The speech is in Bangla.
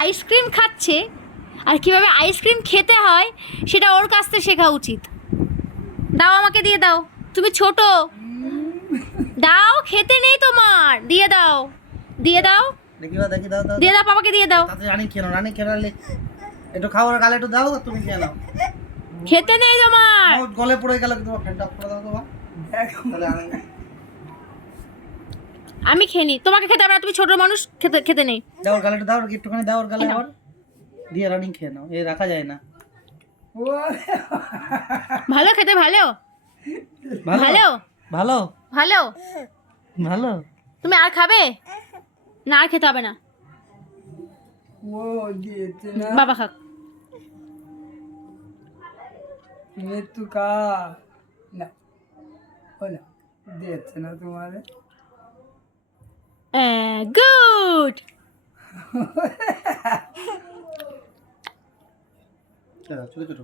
আইসক্রিম খাচ্ছে আর কিভাবে আইসক্রিম খেতে হয় সেটা ওর কাছ থেকে শেখা উচিত। দাও, আমাকে দিয়ে দাও, তুমি ছোট, দাও, খেতে নেই তোমার, দিয়ে দাও, দিয়ে দাও, দেখি দাও দাও দিয়ে দাও, পাপাকে দিয়ে দাও। তাতে রানী খেয়ে নাও, রানী খেয়ে নাও, একটু খাও, আর গালে একটু দাও, তুমি খেয়ে নাও। খেতে নেই তোমার। গলে পড়ে গেল, তোমার ফ্যানটা অফ করে দাও তো। তাহলে আমি খেয়ে নিই, তোমাকে খেতে হবে না, তুমি ছোট মানুষ, খেতে খেতে নেই। দাও, ওর গালে একটু দাও, একটুখানি দাও ওর গালে, আবার দিয়ে রানী খেয়ে নাও, এ রাখা যায় না। ভালো খেতে, ভালো ভালো ভালো ভালো। ভালো। তুমি আর খাবে না? আর খেতে হবে না, ও দিয়েছে না বাবা খাক। মৃত্যু কা না ও না দিয়েছে না তোমারে গুড। ছোট ছোট